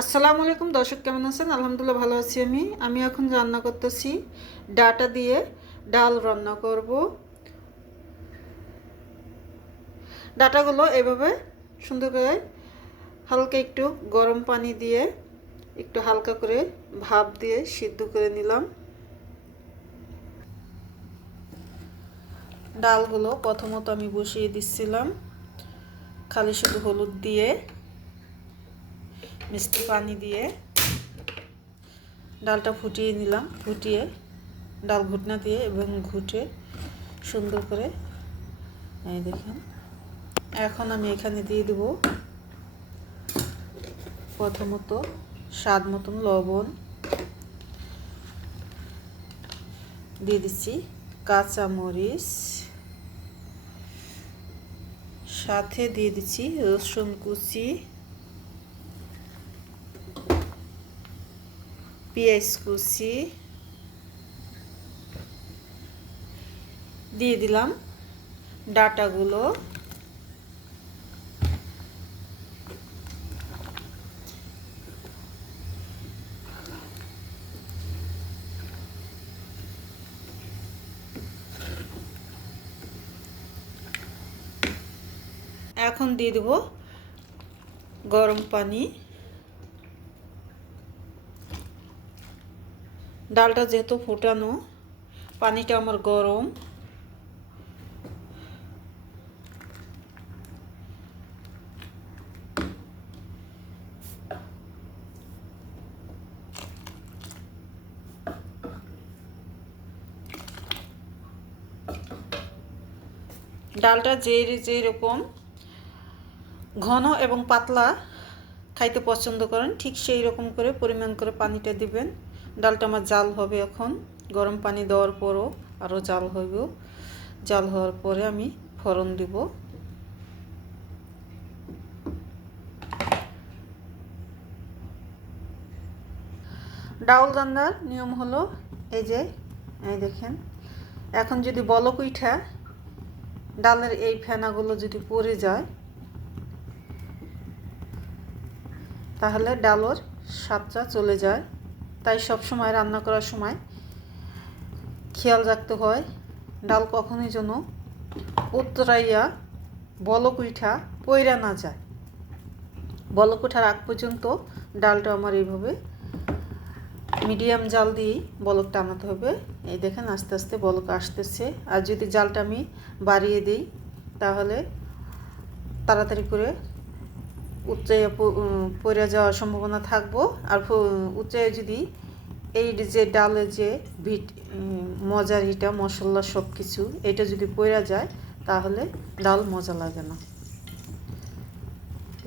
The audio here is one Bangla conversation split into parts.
আসসালামু আলাইকুম দর্শক, কেমন আছেন? আলহামদুলিল্লাহ ভালো আছি। আমি এখন রান্না করতেছি ডাটা দিয়ে ডাল রান্না করব। ডাটাগুলো এভাবে সুন্দর করে হালকা একটু গরম পানি দিয়ে একটু হালকা করে ভাপ দিয়ে সিদ্ধ করে নিলাম। ডালগুলো প্রথমত আমি বসিয়ে দিচ্ছিলাম খালি শুধু হলুদ দিয়ে, মিষ্টি পানি দিয়ে ডালটা ফুটিয়ে নিলাম। ফুটিয়ে ডাল ঘুটনা দিয়ে এবং ঘুটে সুন্দর করে এই দেখেন। এখন আমি এখানে দিয়ে দেব প্রথমত স্বাদ মতন লবণ, দিয়ে দিচ্ছি কাঁচা মরিচ, সাথে দিয়ে দিচ্ছি রসুন কুচি, পেঁয়াজ কুচি, দিয়ে দিলাম ডাটাগুলো। এখন দিয়ে দেব গরম পানি। ডালটা যেহেতু ফোটানো, পানিটা আমার গরম। ডালটা যেরকম ঘন এবং পাতলা খাইতে পছন্দ করেন, ঠিক সেই রকম করে পরিমাণ করে পানিটা দিবেন। ডালটা আমার জাল হবে, এখন গরম পানি দেওয়ার পরও আরও জাল হইব। জাল হওয়ার পরে আমি ফোড়ন দিব। ডাউল রান্নার নিয়ম হলো এই দেখেন, এখন যদি বলক উঠা ডালের এই ফেনাগুলো যদি পড়ে যায়, তাহলে ডালের স্বাদটা চলে যায়। তাই সব সময় রান্না করার সময় খেয়াল রাখতে হয় ডাল কখনোই যেন উতরাইয়া বলক উঠা পইরা না যায়। বলক ওঠার আগ পর্যন্ত ডালটা আমার এইভাবে মিডিয়াম জাল দিয়েই বলক টানাতে হবে। এই দেখেন আস্তে আস্তে বলক আসতেছে। আর যদি জালটা আমি বাড়িয়ে দিই তাহলে তাড়াতাড়ি করে উচ্চাইয়া পড়ে যাওয়ার সম্ভাবনা থাকবো। আর উচ্চাইয়া যদি এই যে ডালে যে মজার হিটা মশলা সব কিছু এটা যদি পড়ে যায় তাহলে ডাল মজা লাগে না।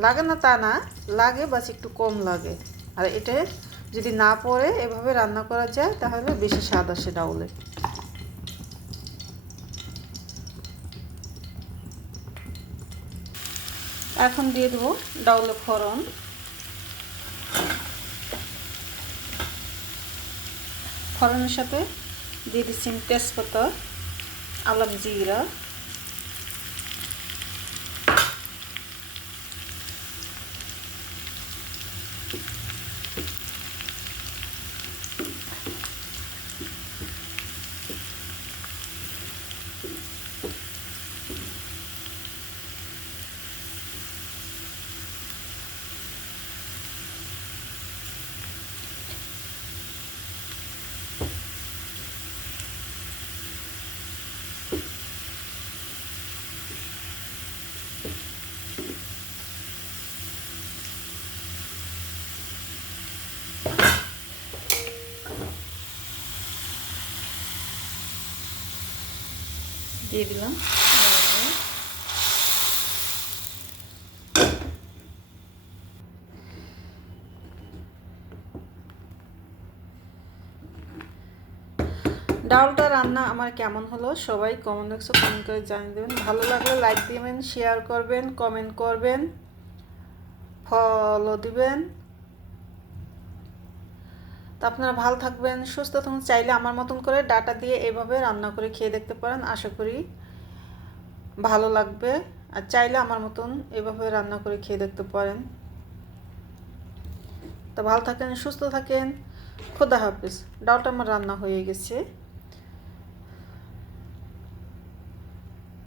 লাগে না তা না, লাগে বাস একটু কম লাগে। আর এটা যদি না পড়ে এভাবে রান্না করা যায় তাহলে বেশি স্বাদ আসে ডাউলে। এখন দিয়ে দেবো ডাউলে ফোড়ন। ফোড়নের সাথে দিয়ে দিচ্ছি তেজপাতা, আলাম জিরা, দিয়ে দিলাম ডালটা রান্না আমার কেমন হলো সবাই কমেন্ট বক্সে কমেন্ট করে জানিয়ে দেবেন। ভালো লাগলে লাইক দিবেন, শেয়ার করবেন, কমেন্ট করবেন, ফলো দিবেন। তো আপনারা ভালো থাকবেন, সুস্থ থাকুন। চাইলে আমার মতন করে ডাটা দিয়ে এভাবে রান্না করে খেয়ে দেখতে পারেন, আশা করি ভালো লাগবে। আর চাইলে আমার মতন এভাবে রান্না করে খেয়ে দেখতে পারেন। তো ভালো থাকেন, সুস্থ থাকেন, খোদা হাফেজ। ডালটা আমার রান্না হয়ে গেছে।